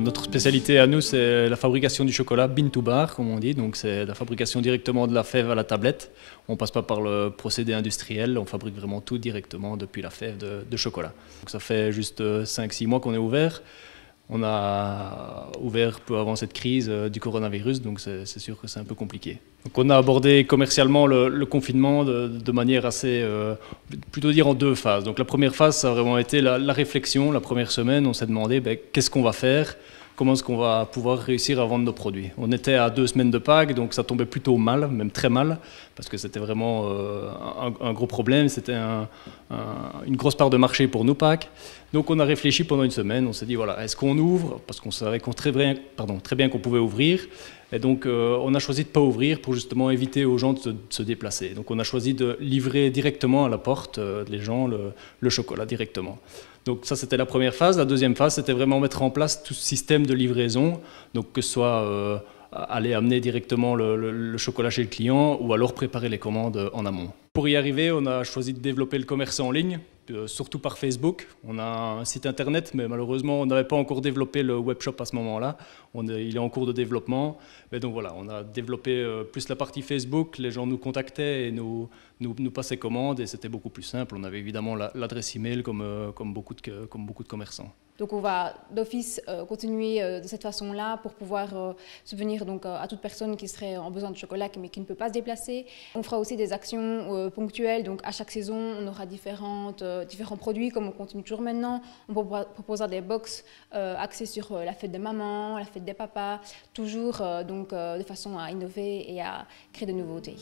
Notre spécialité à nous, c'est la fabrication du chocolat bean to bar, comme on dit. Donc c'est la fabrication directement de la fève à la tablette. On ne passe pas par le procédé industriel, on fabrique vraiment tout directement depuis la fève de chocolat. Donc ça fait juste 5-6 mois qu'on est ouvert. On a ouvert peu avant cette crise du coronavirus, donc c'est sûr que c'est un peu compliqué. Donc on a abordé commercialement le confinement de manière assez, plutôt dire en 2 phases. Donc la première phase, ça a vraiment été la réflexion. La première semaine, on s'est demandé qu'est-ce qu'on va faire, comment est-ce qu'on va pouvoir réussir à vendre nos produits. On était à 2 semaines de Pâques, donc ça tombait plutôt mal, même très mal, parce que c'était vraiment un gros problème, c'était une grosse part de marché pour nous Pâques. Donc on a réfléchi pendant une semaine, on s'est dit voilà, est-ce qu'on ouvre, parce qu'on savait très bien qu'on pouvait ouvrir, et donc on a choisi de ne pas ouvrir pour justement éviter aux gens de se déplacer. Donc on a choisi de livrer directement à la porte les gens le chocolat directement. Donc ça c'était la première phase. La deuxième phase c'était vraiment mettre en place tout ce système de livraison, donc que ce soit aller amener directement le chocolat chez le client ou alors préparer les commandes en amont. Pour y arriver, on a choisi de développer le commerce en ligne, surtout par Facebook. On a un site internet, mais malheureusement, on n'avait pas encore développé le webshop à ce moment-là. Il est en cours de développement. Mais donc voilà, on a développé plus la partie Facebook. Les gens nous contactaient et nous passaient commande et c'était beaucoup plus simple. On avait évidemment l'adresse email comme beaucoup de commerçants. Donc on va d'office continuer de cette façon-là pour pouvoir subvenir donc, à toute personne qui serait en besoin de chocolat mais qui ne peut pas se déplacer. On fera aussi des actions ponctuelles, donc à chaque saison on aura différents produits comme on continue toujours maintenant. On proposera des box axés sur la fête des mamans, la fête des papas, toujours de façon à innover et à créer de nouveautés.